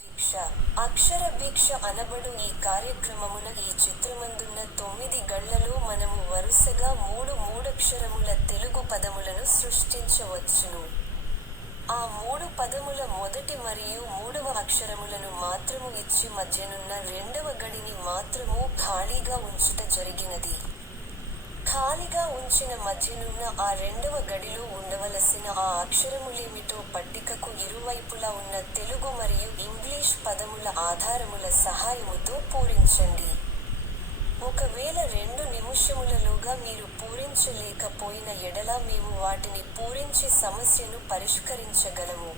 భిక్ష, అక్షర భిక్ష అనబడు ఈ కార్యక్రమమున ఈ చిత్రమందున్న 9 గళ్లలో మనము వరుసగా మూడక్షరముల తెలుగు పదములను సృష్టించవచ్చును. ఆ 3 పదముల మొదటి మరియు మూడవ అక్షరములను మాత్రము ఇచ్చి మధ్యనున్న రెండవ గడిని మాత్రము ఖాళీగా ఉంచుట జరిగినది. ఖాళీగా ఉంచిన మధ్యనున్న ఆ రెండవ గడిలో ఉండవలసిన ఆ అక్షరములేమిటో పట్టికకు ఇరువైపులా ఉన్న తెలుగు మరియు ఇంగ్లీష్ పదముల ఆధారముల సహాయముతో పూరించండి. ఒకవేళ 2 నిముషములలోగా మీరు పూరించలేకపోయిన ఎడల మేము వాటిని పూరించి సమస్యను పరిష్కరించగలము.